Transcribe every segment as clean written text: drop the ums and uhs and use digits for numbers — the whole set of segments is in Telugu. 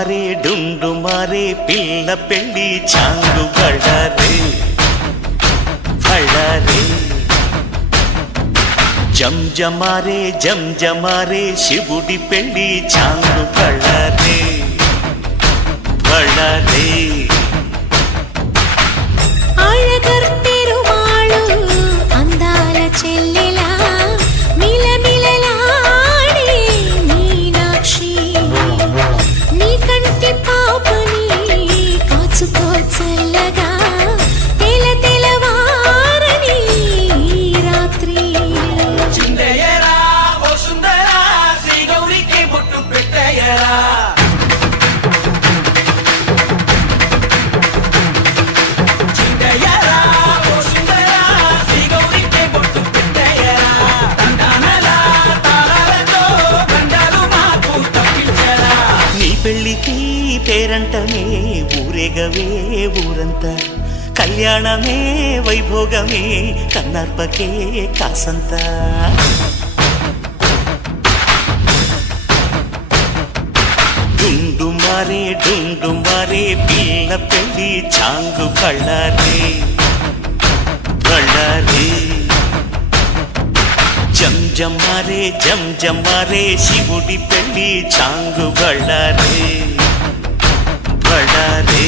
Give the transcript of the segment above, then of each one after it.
మారే డుండు మారే పిల్ల పెళ్ళి చాంగు బళ్ళారే బళ్ళారే జంజమారే జంజమారే శివుడి పెళ్ళి చాంగు బళ్ళారే బళ్ళారే అందాల చెల్లెలా మిలమిలలాడే మీనాక్షి నీ కంటి పాపని కాచుకో చల్లగా తెల తెలవారని రాత్రి చిందయ్యరా ఓ సుందరా శ్రీ గౌరికి బొట్టు పెట్టయ్యరా పెళ్ళికి పేరంటమే ఊరేగవే ఊరంతా కళ్యాణమే వైభోగమే కన్నార్పకే కాసంత డుండు మారే పిల్ల పెళ్ళి చాంగు బళ్ళారే బళ్ళారే జంజమారే జంజమారే శివుడి పెళ్ళి చాంగు బళ్ళారే బళ్ళారే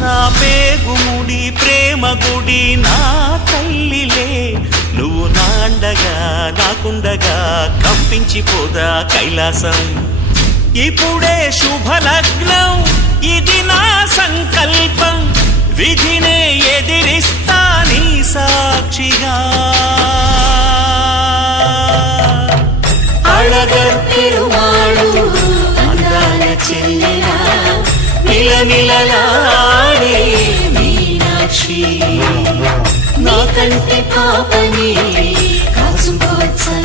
నా పేగుముడి ప్రేమ గుడి నా తల్లిలే నువ్వు నాండగా నాకుండగా కంపించిపోదా కైలాసం ఇప్పుడే శుభలగ్నం ఇది నా సంకల్పం విధినే ఎదిరిస్తా నీ సాక్షిగా అళగర్ పెరుమాళు అందాల చెల్లెలా మిలమిలలాడే మీనాక్షి నా కంటి పాపని కాచుకోవచ్చా